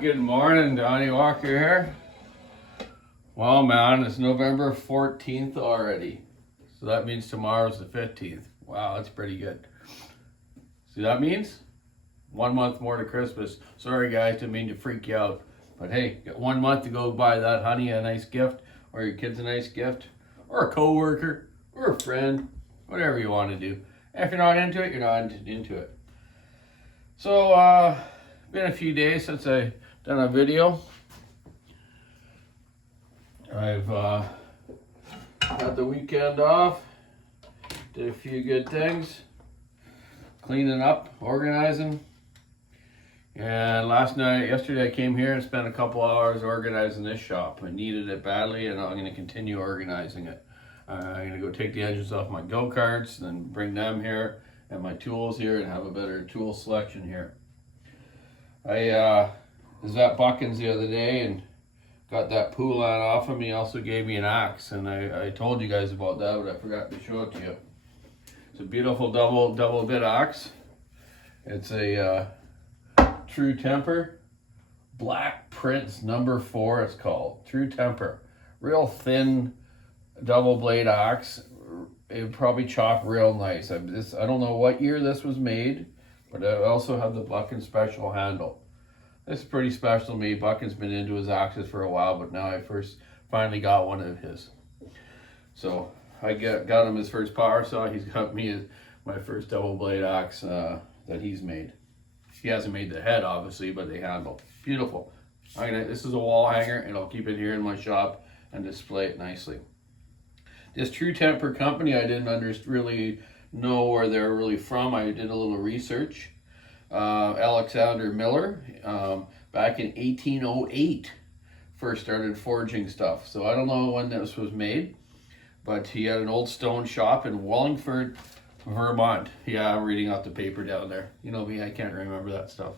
Good morning, Donny Walker here. Well, man, it's November 14th already. So that means tomorrow's the 15th. Wow, that's pretty good. See what that means? 1 month more to Christmas. Sorry, guys, didn't mean to freak you out. But hey, got 1 month to go buy that honey a nice gift, or your kids a nice gift, or a coworker, or a friend, whatever you want to do. If you're not into it, you're not into it. So, been a few days since I done a video. I've had the weekend off, did a few good things, cleaning up, organizing, and yesterday I came here and spent a couple hours organizing this shop. I needed it badly, and I'm going to continue organizing it. I'm going to go take the engines off my go-karts and bring them here and my tools here and have a better tool selection here. I was at Buckins the other day and got that poulan off of me. Also gave me an axe, and I told you guys about that, but I forgot to show it to you. It's a beautiful double bit axe. It's a True Temper Black Prince number 4. It's called True Temper. Real thin double blade axe. It would probably chop real nice. I don't know what year this was made, but I also have the Buckins special handle. This is pretty special to me. Buckins been into his axes for a while, but now I finally got one of his. So I got him his first power saw. He's got me my first double blade axe that he's made. He hasn't made the head, obviously, but the handle. Beautiful. This is a wall hanger, and I'll keep it here in my shop and display it nicely. This True Temper company, I didn't really know where they're really from. I did a little research. Alexander Miller, back in 1808, first started forging stuff. So I don't know when this was made, but he had an old stone shop in Wallingford, Vermont. Yeah, I'm reading off the paper down there. You know me, I can't remember that stuff.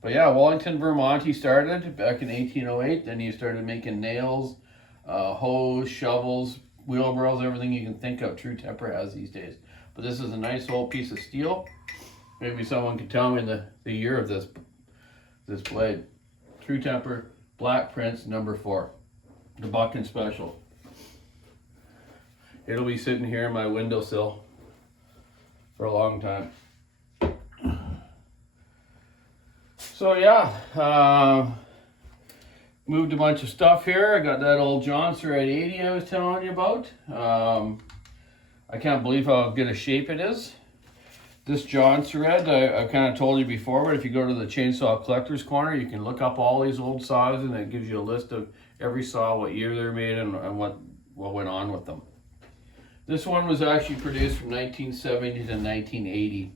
But yeah, Wallington, Vermont, he started back in 1808. Then he started making nails, hoes, shovels, wheelbarrows, everything you can think of True Temper has these days. But this is a nice old piece of steel. Maybe someone could tell me the year of this blade. True Temper Black Prince number 4. The Buckins special. It'll be sitting here in my windowsill for a long time. So yeah, moved a bunch of stuff here. I got that old jonsered 80 I was telling you about. I can't believe how good a shape it is. This jonsered, I kind of told you before, but if you go to the Chainsaw Collector's Corner, you can look up all these old saws, and it gives you a list of every saw, what year they're made, and what went on with them. This one was actually produced from 1970 to 1980.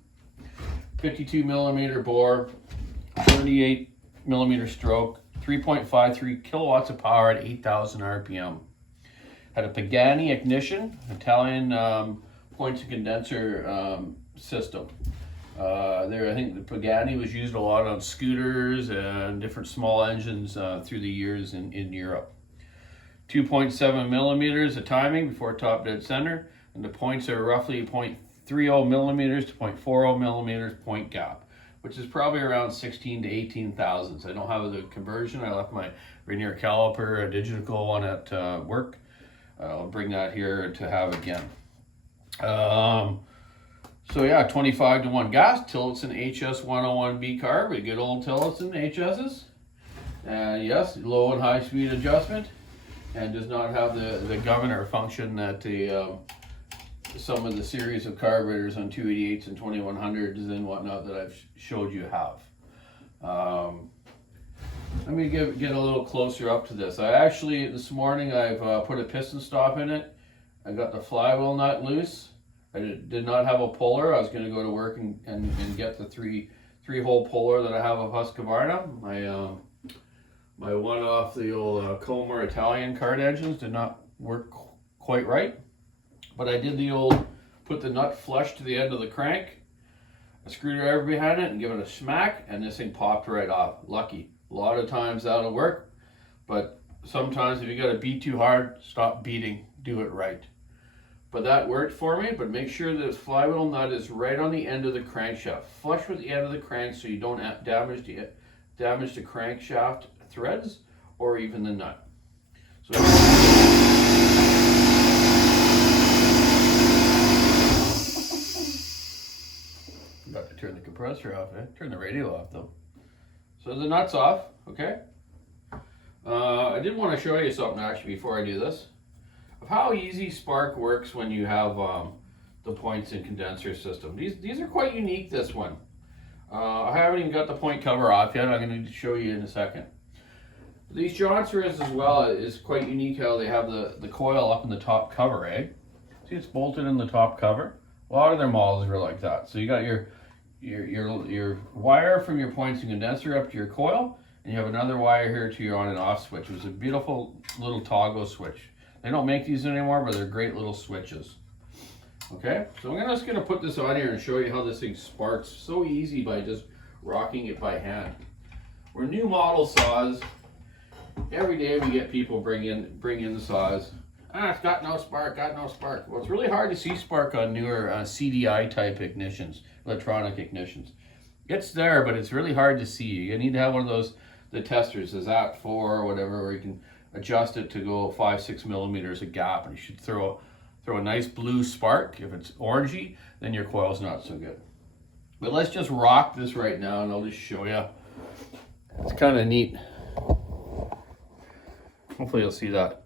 52 millimeter bore, 38 millimeter stroke, 3.53 kilowatts of power at 8,000 RPM. Had a Pagani ignition, Italian points and condenser system. I think the Pagani was used a lot on scooters and different small engines through the years in Europe. 2.7 millimeters of timing before top dead center, and the points are roughly 0.30 millimeters to 0.40 millimeters point gap, which is probably around 16 to 18 thousandths. I don't have the conversion. I left my vernier caliper, a digital one at work. I'll bring that here to have again. So yeah, 25 to 1 gas, Tillotson HS 101B carb, a good old Tillotson HS's. Yes, low and high speed adjustment, and does not have the governor function that some of the series of carburetors on 288s and 2100s and whatnot that I've showed you have. Let me get a little closer up to this. This morning I've put a piston stop in it. I got the flywheel nut loose. I did not have a puller. I was going to go to work and get the three-hole puller that I have of Husqvarna. My one off the old Comer Italian cart engines did not work quite right. But I did put the nut flush to the end of the crank, a screwdriver behind it, and give it a smack, and this thing popped right off. Lucky. A lot of times that'll work, but sometimes if you got to beat too hard, stop beating, do it right. But that worked for me, but make sure that the flywheel nut is right on the end of the crankshaft. Flush with the end of the crank so you don't damage damage the crankshaft threads or even the nut. So got to turn the compressor off, turn the radio off though. So the nut's off, okay? I did want to show you something actually before I do this, of how easy spark works when you have the points and condenser system. These are quite unique, this one. I haven't even got the point cover off yet. I'm going to show you in a second. These jonsereds as well is quite unique how they have the coil up in the top cover, eh? See, it's bolted in the top cover. A lot of their models are like that. So you got your wire from your points and condenser up to your coil, and you have another wire here to your on and off switch. It was a beautiful little toggle switch. They don't make these anymore, but they're great little switches. Okay, so I'm just gonna put this on here and show you how this thing sparks so easy by just rocking it by hand. We're new model saws. Every day we get people bring in the saws. It's got no spark, got no spark. Well, it's really hard to see spark on newer CDI type ignitions, electronic ignitions. It's there, but it's really hard to see. You need to have one of those, the testers, the ZAT4 or whatever, where you can adjust it to go 5-6 millimeters a gap, and you should throw a nice blue spark. If it's orangey, then your coil's not so good. But let's just rock this right now, and I'll just show you. It's kind of neat. Hopefully you'll see that.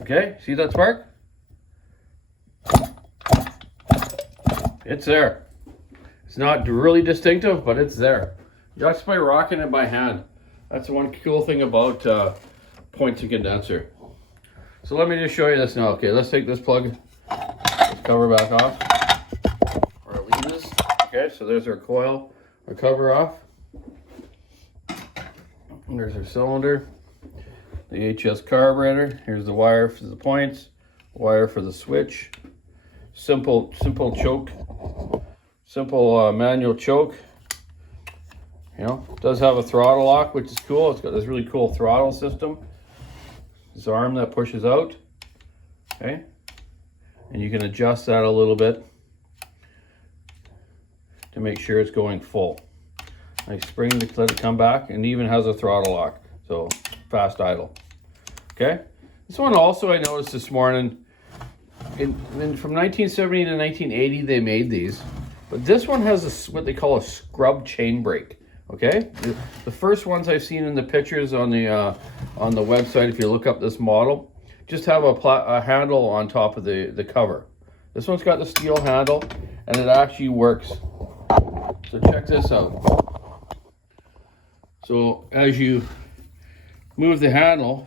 Okay, see that spark? It's there. It's not really distinctive, but it's there. Just by rocking it by hand. That's one cool thing about points and condenser. So let me just show you this now. Okay, let's take this plug, this cover back off, or leave this. Okay, so there's our coil, our cover off. And there's our cylinder, the HS carburetor. Here's the wire for the points, wire for the switch. Simple choke, simple manual choke. You know, it does have a throttle lock, which is cool. It's got this really cool throttle system. This arm that pushes out, okay? And you can adjust that a little bit to make sure it's going full. Like spring to let it come back, and even has a throttle lock, so fast idle. Okay? This one also I noticed this morning, from 1970 to 1980 they made these, but this one has what they call a scrub chain brake. Okay, the first ones I've seen in the pictures on the website, if you look up this model, just have a handle on top of the cover. This one's got the steel handle, and it actually works. So check this out. So as you move the handle,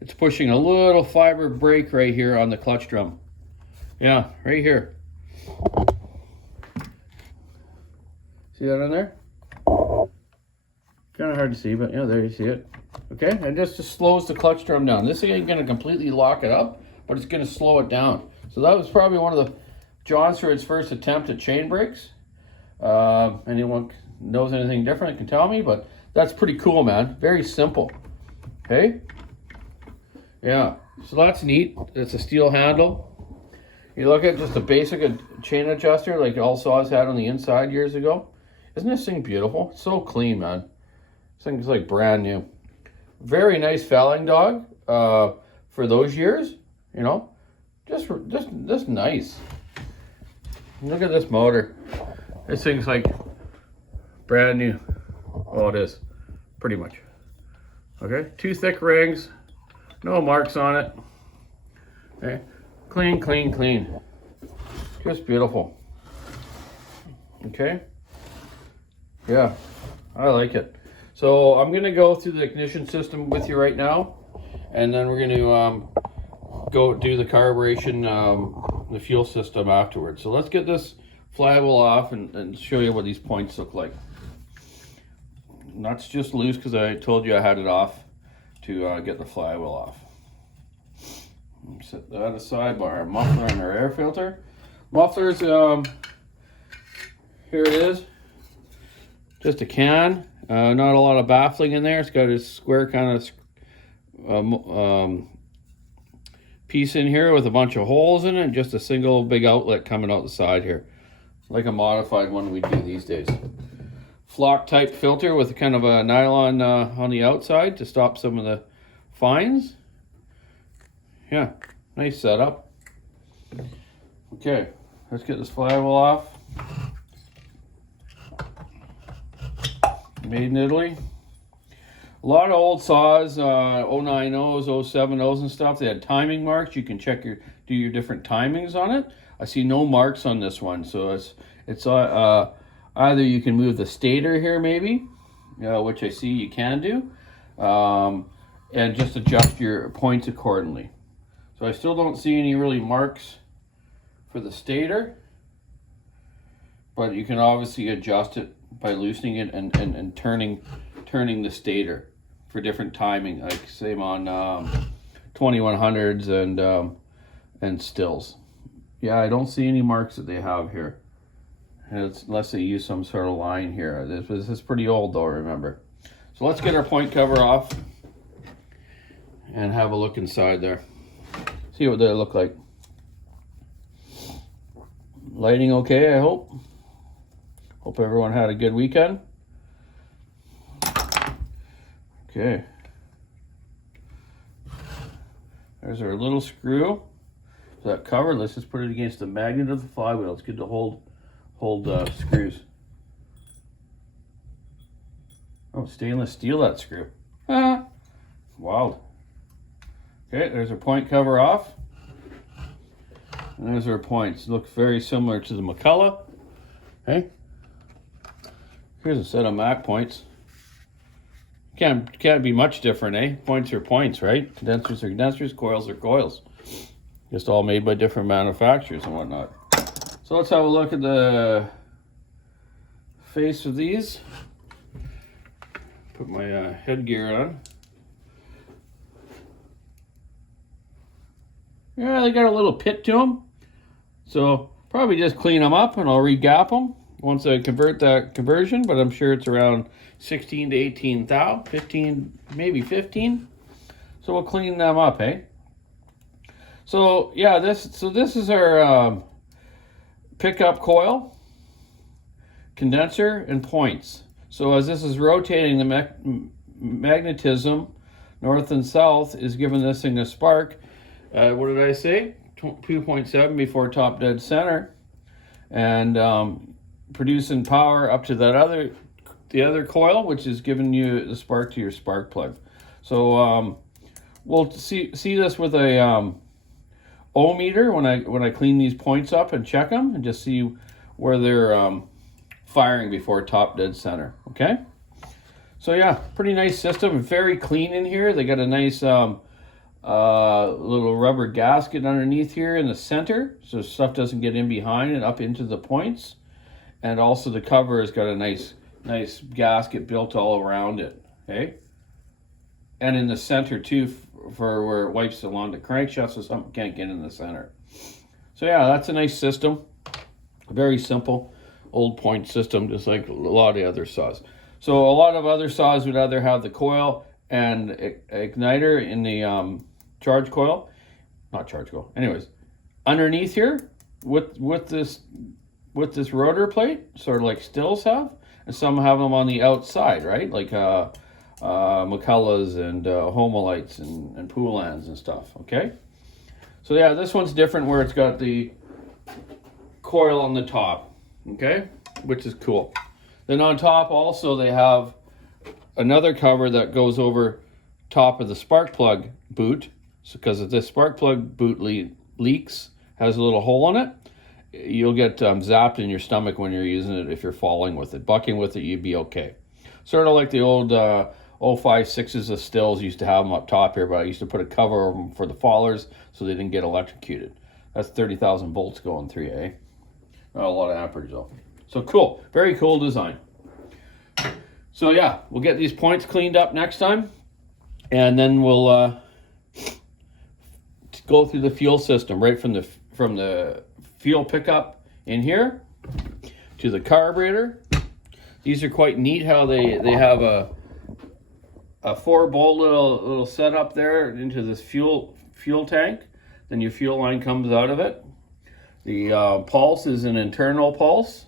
it's pushing a little fiber brake right here on the clutch drum. Yeah, right here. See that on there? Kind of hard to see, but yeah, there you see it. Okay, and just slows the clutch drum down. This ain't going to completely lock it up, but it's going to slow it down. So that was probably one of the jonsered's first attempt at chain brakes. Anyone knows anything different can tell me, but that's pretty cool, man. Very simple. Okay, yeah, so that's neat. It's a steel handle. You look at just a basic chain adjuster like all saws had on the inside years ago. Isn't this thing beautiful? It's so clean, man. This thing's like brand new. Very nice fouling dog for those years, you know. Just nice. Look at this motor. This thing's like brand new. Well, it is, pretty much. Okay, 2 thick rings, no marks on it. Okay, clean, clean, clean. Just beautiful. Okay. Yeah, I like it. So I'm going to go through the ignition system with you right now, and then we're going to go do the carburation, the fuel system afterwards. So let's get this flywheel off and show you what these points look like. Nuts just loose because I told you I had it off to get the flywheel off. Set that aside by our muffler and our air filter. Mufflers, here it is. Just a can, not a lot of baffling in there. It's got a square kind of piece in here with a bunch of holes in it, just a single big outlet coming out the side here, like a modified one we do these days. Flock type filter with kind of a nylon on the outside to stop some of the fines. Yeah, nice setup. Okay, let's get this flywheel off. Made in Italy. A lot of old saws, 090s, 070s and stuff, they had timing marks. You can check do your different timings on it. I see no marks on this one, so it's either you can move the stator here maybe, which I see you can do, and just adjust your points accordingly. So I still don't see any really marks for the stator, but you can obviously adjust it by loosening it and turning the stator for different timing, like same on 2100s and stills. Yeah, I don't see any marks that they have here, unless they use some sort of line here. This is pretty old though, remember. So let's get our point cover off and have a look inside there. See what they look like. Lighting okay, I hope. Hope everyone had a good weekend. Okay. There's our little screw. So that cover, let's just put it against the magnet of the flywheel. It's good to hold screws. Oh, stainless steel, that screw. Wow. Okay, there's our point cover off. And there's our points. Look very similar to the McCullough. Okay. Here's a set of Mac points. Can't be much different, eh? Points are points, right? Condensers are condensers, coils are coils. Just all made by different manufacturers and whatnot. So let's have a look at the face of these. Put my headgear on. Yeah, they got a little pit to them. So probably just clean them up and I'll re-gap them once I convert that conversion, but I'm sure it's around 16 to 18 thou, 15, maybe 15. So we'll clean them up, eh? So yeah, this is our pickup coil, condenser, and points. So as this is rotating, the magnetism north and south is giving this thing a spark. What did I say? 2.7 before top dead center, and producing power up to the other coil, which is giving you the spark to your spark plug. So we'll see this with a ohmmeter when I clean these points up and check them and just see where they're firing before top dead center. Okay. So yeah, pretty nice system, very clean in here. They got a nice little rubber gasket underneath here in the center, so stuff doesn't get in behind and up into the points. And also the cover has got a nice gasket built all around it. Okay, and in the center too, for where it wipes along the crankshaft, so something can't get in the center. So yeah, that's a nice system. Very simple old point system, just like a lot of the other saws. So a lot of other saws would either have the coil and igniter in the charge coil, not charge coil. Anyways, underneath here with this rotor plate, sort of like stills have, and some have them on the outside, right? Like McCulloughs and Homolites and Poulans and stuff. Okay, so yeah, this one's different where it's got the coil on the top. Okay, which is cool. Then on top also they have another cover that goes over top of the spark plug boot. So because if this spark plug boot leaks, has a little hole in it, you'll get zapped in your stomach when you're using it if you're falling with it. Bucking with it, you'd be okay. Sort of like the old 056s of stills used to have them up top here, but I used to put a cover over them for the fallers so they didn't get electrocuted. That's 30,000 volts going through you, eh? Not a lot of amperage though. So cool, very cool design. So yeah, we'll get these points cleaned up next time, and then we'll go through the fuel system right from the fuel pickup in here to the carburetor. These are quite neat how they have a a 4-bolt little setup there into this fuel tank. Then your fuel line comes out of it. The pulse is an internal pulse,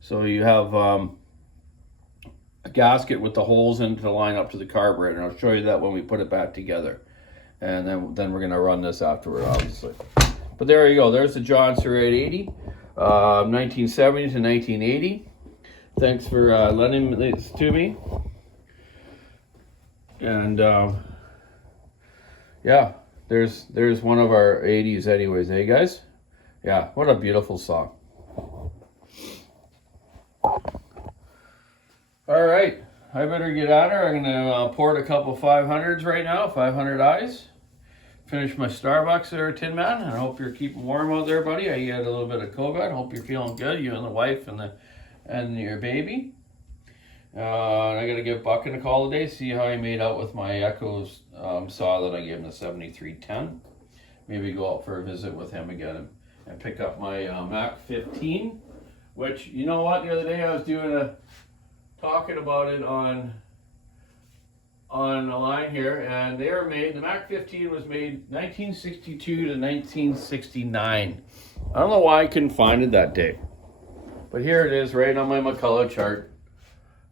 so you have a gasket with the holes in to line up to the carburetor. And I'll show you that when we put it back together. And then we're gonna run this afterward, obviously. But there you go. There's the jonsered 880, 1970 to 1980. Thanks for lending this to me. And yeah, there's one of our 80s anyways, hey guys? Yeah, what a beautiful song. All right, I better get at her. I'm gonna port a couple 500s right now, 500 eyes. Finish my Starbucks there, Tin Man. I hope you're keeping warm out there, buddy. I had a little bit of COVID. Hope you're feeling good, you and the wife and your baby. And I gotta give Buck a call today, see how he made out with my Echoes saw that I gave him the 7310. Maybe go out for a visit with him again and pick up my Mac 15, which, you know what, the other day I was talking about it on a line here, and they were made, the Mac 15 was made 1962 to 1969. I don't know why I couldn't find it that day, but here it is right on my McCullough chart.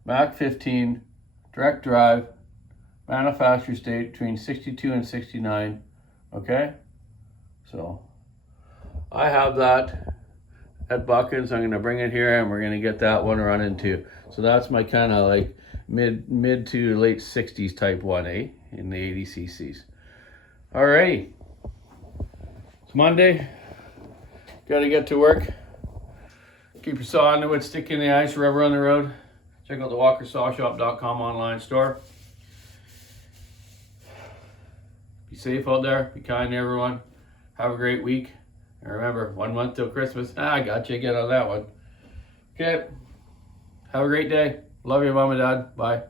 Mac 15, direct drive, manufacturer's date between 62 and 69, okay? So, I have that at Buckins. I'm gonna bring it here and we're gonna get that one running too. So that's my kind of like mid to late 60s type one, eh? In the 80 cc's. Alrighty. It's Monday. Gotta get to work. Keep your saw into it, stick in the ice, rubber on the road. Check out the walkersawshop.com online store. Be safe out there. Be kind to everyone. Have a great week. And remember, 1 month till Christmas. I got you again on that one. Okay. Have a great day. Love you, Mom and Dad. Bye.